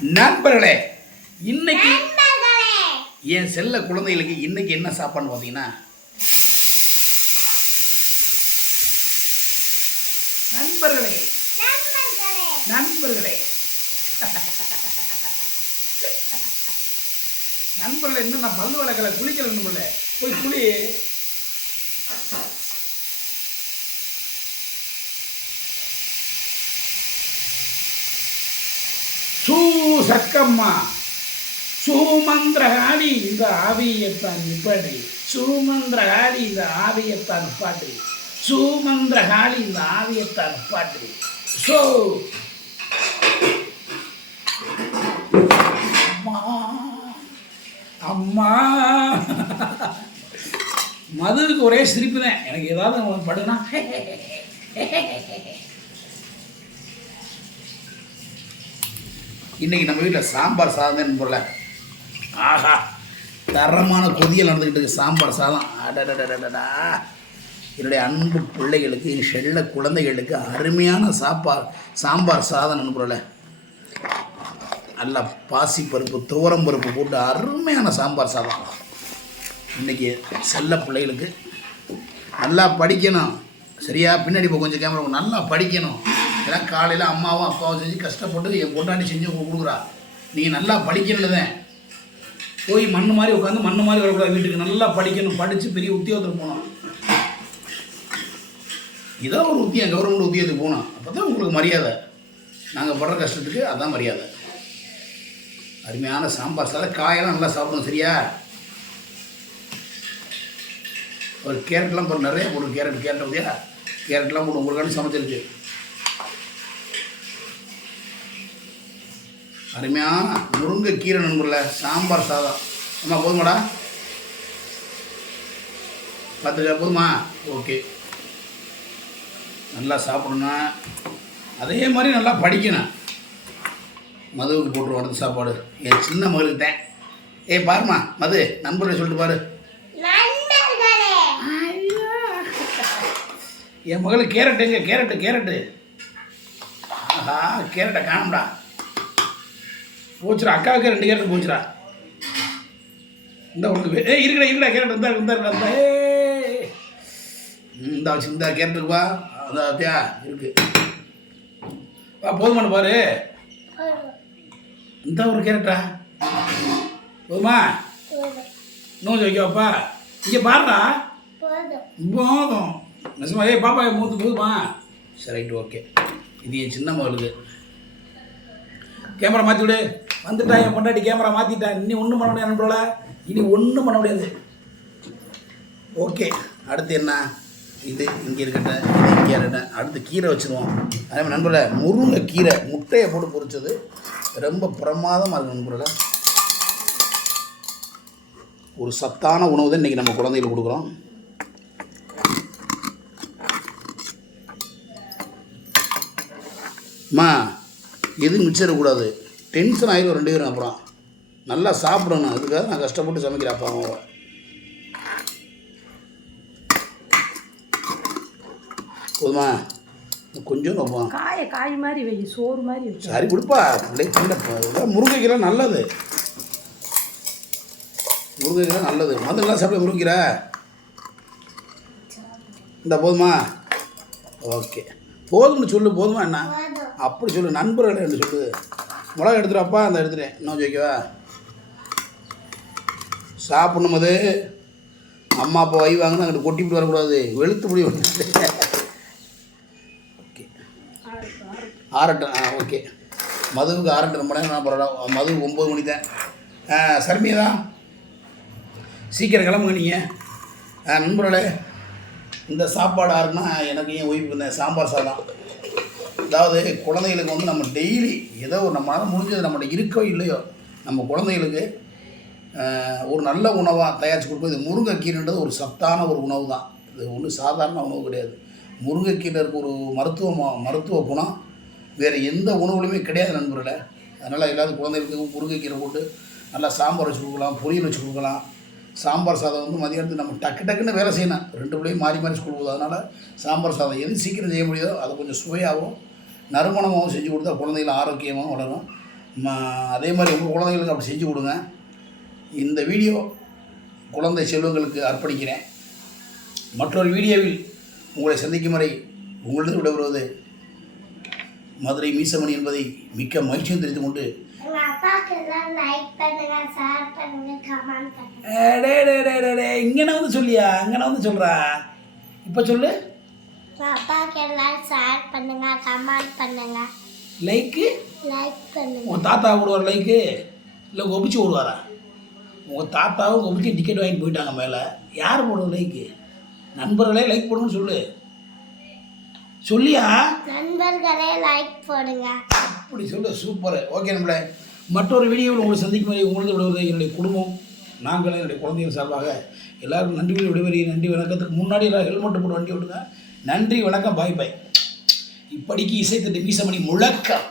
நண்பர்களே இன்னைக்கு என் செல்ல குழந்தைகளுக்கு இன்னைக்கு என்ன சாப்பாடுன்னு பார்த்தீங்கன்னா நண்பர்களே நண்பர்களே. நண்பர்களே. இன்னும் நான் பல்லு வளர்க்கல குளிக்கல நண்பர்களே போய் குளி. சக்கம்மா. சூமந்திரகாளி இந்த ஆவியைத்தான் நிப்பாட்டி. சூமந்திரகாளி இந்த ஆவியத்தான் நிப்பாட்டி. சூமந்திரகாளி இந்த ஆவியத்தான் நிப்பாட்டி. சோ. அம்மா. அம்மா. மதுவுக்கு ஒரே சிரிப்பு தான். எனக்கு ஏதாவது படுனா இன்னைக்கு நம்ம வீட்டில் சாம்பார் சாதம் தான் போல ஆஹா. தரமான கொதியல் நடந்துக்கிட்டு இருக்கு. சாம்பார் சாதம். அடடடடடா என்னுடைய அன்பு பிள்ளைகளுக்கு என் செல்ல குழந்தைகளுக்கு அருமையான சாப்பார் சாம்பார் சாதம் நண்பர்கள நல்லா பாசி பருப்பு துவரம் பருப்பு போட்டு அருமையான சாம்பார் சாதம். இன்னைக்கு செல்ல பிள்ளைகளுக்கு நல்லா படிக்கணும். சரியா? பின்னாடி இப்போ கொஞ்சம் கேமரா நல்லா படிக்கணும். ஏன்னா காலையில் அம்மாவும் அப்பாவும் செஞ்சு கஷ்டப்பட்டு என் பொண்டாட்டி செஞ்சு கொடுக்குறா. நீங்கள் நல்லா படிக்கணும் தான் போய் மண் மாதிரி உட்காந்து மண் மாதிரி வரக்கூடாது வீட்டுக்கு. நல்லா படிக்கணும். படித்து பெரிய உத்தியோகத்துக்கு போகணும். இதான் ஒரு உத்தியம் கவர்மெண்ட் உத்தியோகத்துக்கு போகணும். அப்போ தான் உங்களுக்கு மரியாதை. நாங்கள் படுற கஷ்டத்துக்கு அதான் மரியாதை. அருமையான சாம்பார் சாதம். காயெல்லாம் நல்லா சாப்பிடணும். சரியா? ஒரு கேரட்லாம் போட்டு நிறைய போடும் கேரட் கேரட் பார்த்தியா கேரட்லாம் போட்டு உங்களுக்காண்டி சமைச்சிருக்கு. அருமையான முருங்கைக்கீரை நண்பர்ல சாம்பார் சாதம். அம்மா போதுமாடா? பார்த்துக்க போதுமா? ஓகே. நல்லா சாப்பிடணும். அதே மாதிரி நல்லா படிக்கணும். மதுவுக்கு போட்டு அடுத்த சாப்பாடு. என் சின்ன மகளுக்கு தான் ஏய் பாருமா மது நண்பர்களை சொல்லிட்டு பாரு. என் மகளுக்கு கேரட் எங்க? Carrot carrot. ஆஹா கேரட்டை காணும்டா. போச்சுடா அக்காவுக்கு ரெண்டு கேரட் போச்சுடா. இந்த ஒன்று ஏய் இருக்கடா இருக்கடா கேரட் இருந்தா இருந்தா இருந்தா ஏ இந்த வச்சு இந்த கேரட் வா. அதான் அப்படியா இருக்கு. வா போதுமான பாரு. இந்த ஒரு கேரட்டா போதுமா? நோஞ்சு வைக்கவாப்பா இங்கே பாருடா. போதும். நிஜமா ஏய் பாப்பா மூத்து போதுமா? சரி ரைட்டு ஓகே. இது என் சின்ன மகளுக்கு. கேமரா மாற்றி விடு. வந்துட்டான் என் பொண்டாட்டி கேமரா மாற்றிட்டான் இனி ஒன்றும் பண்ண முடியாது நண்பர்களா. இனி ஒன்றும் பண்ண முடியாது. ஓகே அடுத்து என்ன? இது இங்கே இருக்கட்டும் இது இங்கே இருக்கட்டும். அடுத்து கீரை வச்சுருவோம். அதே மாதிரி நண்பர்களே முருங்கை கீரை முட்டையை போட்டு பொரிச்சது ரொம்ப பிரமாதமாக இருக்கு நண்பர்களே. ஒரு சத்தான உணவு தான் இன்றைக்கி நம்ம குழந்தைகளுக்கு கொடுக்குறோம். அம்மா எதுவும் மிச்சிடக்கூடாது டென்ஷன் ஆகிடும் ரெண்டு பேரும் அப்புறம். நல்லா சாப்பிடணும். அதுக்காக நான் கஷ்டப்பட்டு சமைக்கிறேன் அப்பா அம்மாவை. போதுமா? கொஞ்சம் வைப்போம் காய காய் மாதிரி வை சோறு மாதிரி சரி கொடுப்பா. பிள்ளை சின்னப்பா இதெல்லாம் முருங்கைக்கீரை நல்லது. முருங்கைக்கீரை நல்லது. மதுலாம் சாப்பிட முருங்கைக்கீரை. இந்த போதுமா? ஓகே. போதும்னு சொல்லு போதுமா என்ன? அப்படி சொல்லு. நண்பர்களே என்று சொல்லு. மிளகா எடுத்துருவாப்பா அந்த எடுத்துட்டேன் இன்னும் வைக்கவா சாப்பிடும் போது அம்மா அப்பா வை வாங்கினா அங்கிட்டு கொட்டிவிட்டு வரக்கூடாது. வெளுத்து முடி ஓகே. ஆறட்டும் ஆ ஓகே. மதுவுக்கு ஆறட்டும். ரொம்ப நேரம் நான் பரவாயில்ல மதுவுக்கு ஒம்பது மணி தான். சர்மியா சீக்கிரம் கிளம்புங்க நீங்கள் நண்பர்களே இந்த சாப்பாடு ஆறுனா எனக்கு ஏன் ஒய்ஃபுக்கு இந்த சாம்பார் சாதம்? அதாவது குழந்தைகளுக்கு வந்து நம்ம டெய்லி ஏதோ ஒரு நம்மளால் முடிஞ்சது நம்மகிட்ட இருக்கோ இல்லையோ நம்ம குழந்தைகளுக்கு ஒரு நல்ல உணவாக தயாரித்து கொடுப்போம். இது முருங்கைக்கீரைன்றது ஒரு சத்தான ஒரு உணவு தான். இது ஒன்றும் சாதாரண உணவு கிடையாது. முருங்கைக்கீரை இருக்க ஒரு மருத்துவ மருத்துவ குணம். வேறு எந்த உணவுலையுமே கிடையாது நண்பர்களே. அதனால் எல்லாரும் குழந்தைகளுக்கு முருங்கைக்கீரை போட்டு நல்லா சாம்பார் வச்சு கொடுக்கலாம் பொரியல் வச்சு கொடுக்கலாம். சாம்பார் சாதம் வந்து மதியானத்துக்கு நம்ம டக்கு டக்குன்னு வேலை செய்யணும். ரெண்டு பிள்ளையும் மாறி மாறி ஸ்கூல் போகுது. அதனால் சாம்பார் சாதம் எது சீக்கிரம் செய்ய முடியுதோ அதை கொஞ்சம் சுவையாகவும் நறுமணமாகவும் செஞ்சு கொடுத்தா குழந்தைகள் ஆரோக்கியமாகவும் வளரும். அதே மாதிரி உங்கள் குழந்தைகளுக்கு அப்படி செஞ்சு கொடுங்க. இந்த வீடியோ குழந்தை செல்வங்களுக்கு அர்ப்பணிக்கிறேன். மற்றொரு வீடியோவில் உங்களை சந்திக்கும் வரை உங்களிடம் விடைபெறுவது மதுரை மீசமணி என்பதை மிக்க மகிழ்ச்சியும் தெரிந்து கொண்டு இங்கே வந்து சொல்லியா? அங்கே வந்து சொல்கிறா இப்போ சொல்லு. அப்பாவுக்கு எல்லாம் ஷேர் பண்ணுங்க கமெண்ட் பண்ணுங்க. லைக்கு லைக் பண்ணுங்க. உங்கள் தாத்தா விடுவார் லைக்கு இல்லை கொபிச்சு விடுவாரா? உங்கள் தாத்தாவும் கொபிச்சு டிக்கெட் வாங்கிட்டு போயிட்டாங்க மேலே. யார் போடுறது லைக்கு நண்பர்களே லைக் போடணும்னு சொல்லு. சொல்லியா? நண்பர்களே லைக் போடுங்க. அப்படி சொல்லு சூப்பர் ஓகே நம்மளே. மற்றொரு வீடியோவில் உங்களை சந்திக்கும் வரை உங்களது விடுவது என்னுடைய குடும்பம். நாங்கள் என்னுடைய குழந்தைகள் சார்பாக எல்லாருக்கும் நன்றி விடைபெறி நன்றி வணக்கத்துக்கு முன்னாடி எல்லாம் ஹெல்மெட் போட்டு வண்டி விடுங்க நன்றி வணக்கம் பாய் பாய். இப்படிக்கு இசைத்தட்டு மீசமணி முழக்கம்.